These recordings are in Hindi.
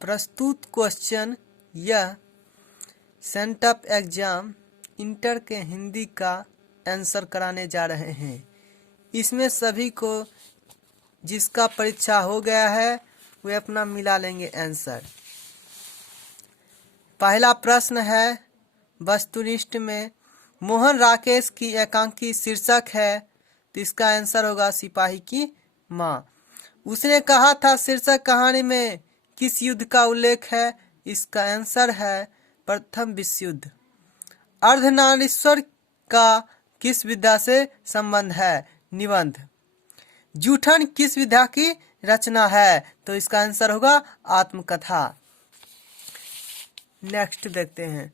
प्रस्तुत क्वेश्चन यह सेंटअप एग्जाम इंटर के हिंदी का आंसर कराने जा रहे हैं। इसमें सभी को जिसका परीक्षा हो गया है वे अपना मिला लेंगे आंसर। पहला प्रश्न है, वस्तुनिष्ठ में मोहन राकेश की एकांकी शीर्षक है, तो इसका आंसर होगा सिपाही की माँ। उसने कहा था शीर्षक कहानी में किस युद्ध का उल्लेख है, इसका आंसर है प्रथम विश्व युद्ध। अर्धनारीश्वर का किस विधा से संबंध है, निबंध। जूठन किस विधा की रचना है, तो इसका आंसर होगा आत्मकथा। नेक्स्ट देखते हैं,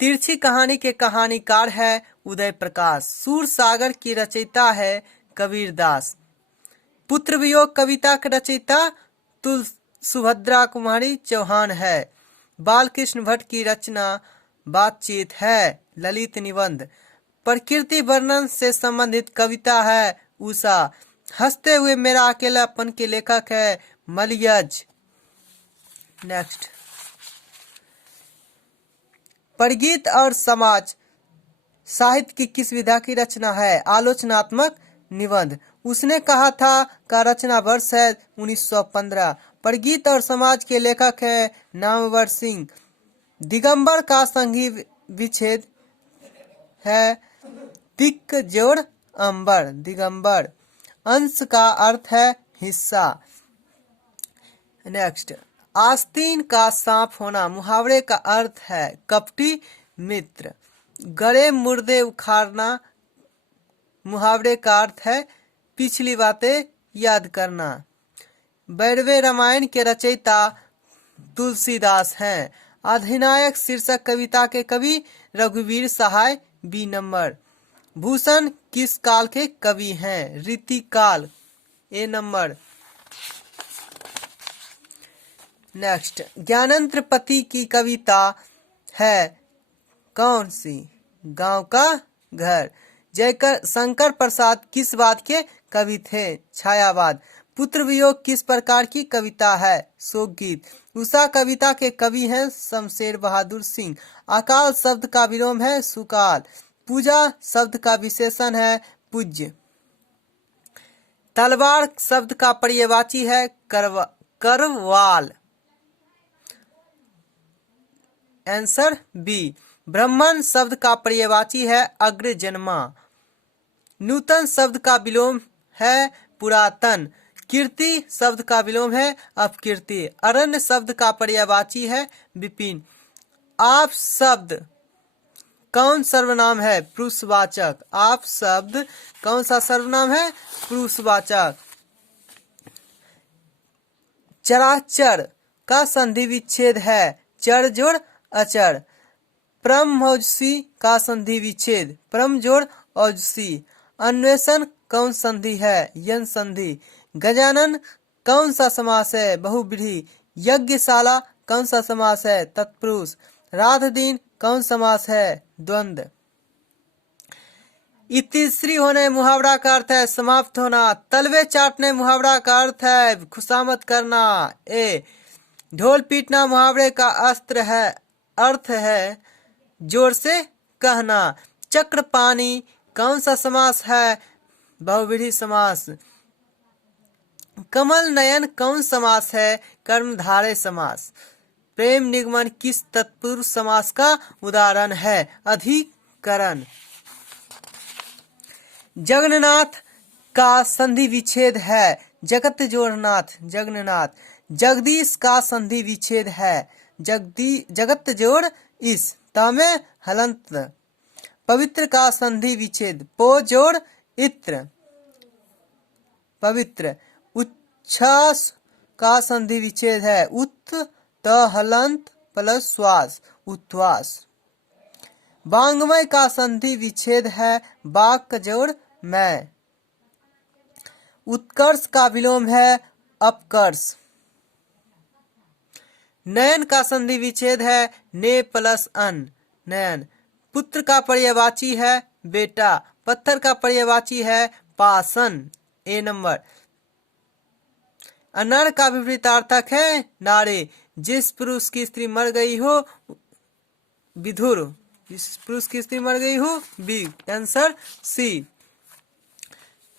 तिरछी कहानी के कहानीकार है उदय प्रकाश। सूर सागर की रचयिता है कबीर दास। पुत्र वियोग कविता के रचयिता सुभद्रा कुमारी चौहान है। बालकृष्ण भट्ट की रचना बातचीत है, ललित निबंध। प्रकृति वर्णन से संबंधित कविता है उषा। हंसते हुए मेरा अकेलापन के लेखक है मलियज। नेक्स्ट, परिगीत और समाज साहित्य की किस विधा की रचना है, आलोचनात्मक निबंध। उसने कहा था का रचना वर्ष है 1915। परिगीत और समाज के लेखक है नामवर सिंह। दिगंबर का संगी विच्छेद है दिक जोड़ अंबर, दिगंबर। अंश का अर्थ है हिस्सा। नेक्स्ट, आस्तीन का सांप होना मुहावरे का अर्थ है कपटी मित्र। गड़े मुर्दे उखाड़ना मुहावरे का अर्थ है पिछली बातें याद करना। बैरवे रामायण के रचयिता तुलसीदास हैं। अधिनायक शीर्षक कविता के कवि रघुवीर सहाय बी नंबर। भूषण किस काल के कवि हैं, रीतिकाल ए नंबर। नेक्स्ट, ज्ञानेंद्र पति की कविता है कौन सी, गांव का घर। जयकर शंकर प्रसाद किस बात के कवि थे, छायावाद। पुत्र वियोग किस प्रकार की कविता है, शोक गीत। उषा कविता के कवि हैं शमशेर बहादुर सिंह। अकाल शब्द का विलोम है सुकाल। पूजा शब्द का विशेषण है पूज्य। तलवार शब्द का पर्यायवाची है करवाल। Answer B. ब्राह्मण शब्द का पर्यायवाची है अग्रजन्मा। नूतन शब्द का विलोम है पुरातन। कीर्ति शब्द का विलोम है अपकीर्ति। अरण्य शब्द का पर्यायवाची है विपिन। आप शब्द कौन सर्वनाम है, पुरुषवाचक। आप शब्द कौन सा सर्वनाम है, पुरुषवाचक। चराचर का संधि विच्छेद है चर जोड़ अचर। प्रम औजसी का संधि विच्छेद प्रम जोड़ औजसी। अन्वेषण कौन संधि है, यन संधि। गजानन कौन सा समास है, बहुव्रीहि। यज्ञशाला कौन सा समास है, तत्पुरुष। रात दिन कौन समास है, द्वंद्व। इतिश्री होने मुहावरा का अर्थ है समाप्त होना। तलवे चाटने मुहावरा का अर्थ है खुशामद करना ए। ढोल पीटना मुहावरे का अस्त्र है, अर्थ है जोर से कहना। चक्र पानी कौन सा समास है, बहुव्रीहि समास। कमल नयन कौन समास है, कर्मधारय समास। प्रेम निगमन किस तत्पुरुष समास का उदाहरण है, अधिकरण। जगन्नाथ का संधि विच्छेद है जगत जोड़नाथ, जगन्नाथ। जगदीश का संधि विच्छेद है जगत जोड़ इस, तमे हलंत। पवित्र का संधि विच्छेद पो जोड़ इत्र, पवित्र। उच्छ्वास का संधि विच्छेद है उत त हलंत प्लस श्वास, उच्छ्वास। वांग्मय का संधि विच्छेद है वाक जोड़ मैं। उत्कर्ष का विलोम है अपकर्ष। नयन का संधि विच्छेद है ने प्लस अन, नयन। पुत्र का पर्यायवाची है बेटा। पत्थर का पर्यायवाची है पाषाण ए नंबर। अनर का विपरीतार्थक है नारे। जिस पुरुष की स्त्री मर गई हो विधुर, जिस पुरुष की स्त्री मर गई हो बी, आंसर सी।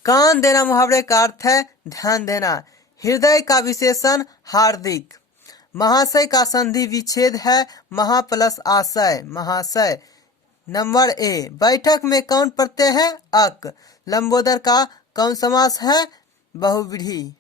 कान देना मुहावरे का अर्थ है ध्यान देना। हृदय का विशेषण हार्दिक। महाशय का संधि विच्छेद है महा प्लस आशय, महाशय। नंबर ए, बैठक में कौन प्रत्यय है अक। लंबोदर का कौन समास है बहुव्रीहि।